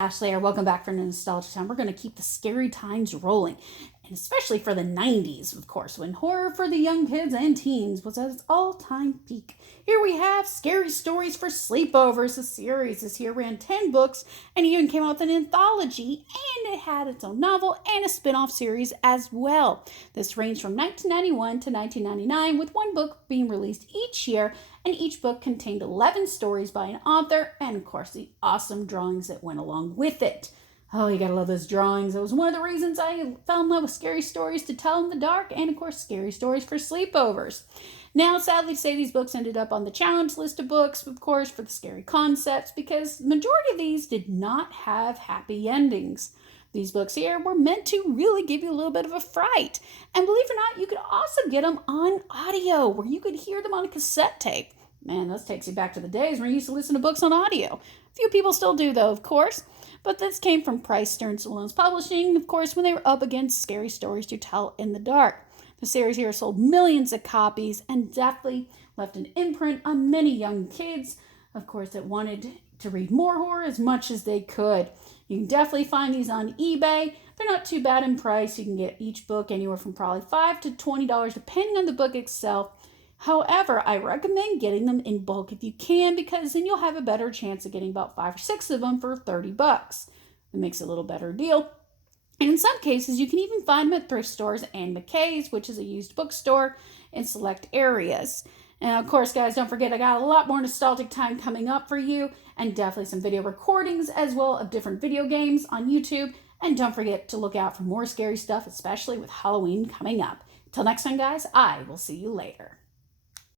Ashley here. Welcome back for Nostalgia Time. We're going to keep the scary times rolling, and especially for the 90s, of course, when horror for the young kids and teens was at its all-time peak. Here we have Scary Stories for Sleepovers. The series this year ran 10 books and even came out with an anthology, and it had its own novel and a spin-off series as well. This ranged from 1991 to 1999, with one book being released each year, and each book contained 11 stories by an author, and of course the awesome drawings that went along with it. Oh, you gotta love those drawings. It was one of the reasons I fell in love with scary stories to tell in the dark, and of course scary stories for sleepovers. Now, sadly to say, these books ended up on the challenge list of books, of course, for the scary concepts, because the majority of these did not have happy endings. These books here were meant to really give you a little bit of a fright. And believe it or not, you could also get them on audio, where you could hear them on a cassette tape. Man, this takes you back to the days when you used to listen to books on audio. Few people still do, though, of course. But this came from Price Stearns Lowndes Publishing, of course, when they were up against scary stories to tell in the dark. The series here sold millions of copies and definitely left an imprint on many young kids, of course, that wanted to read more horror as much as they could. You can definitely find these on eBay. They're not too bad in price. You can get each book anywhere from probably $5 to $20, depending on the book itself. However, I recommend getting them in bulk if you can, because then you'll have a better chance of getting about 5 or 6 of them for $30. It makes it a little better deal. And in some cases, you can even find them at thrift stores and McKay's, which is a used bookstore, in select areas. And of course, guys, don't forget I got a lot more nostalgic time coming up for you, and definitely some video recordings as well of different video games on YouTube. And don't forget to look out for more scary stuff, especially with Halloween coming up. Till next time, guys, I will see you later.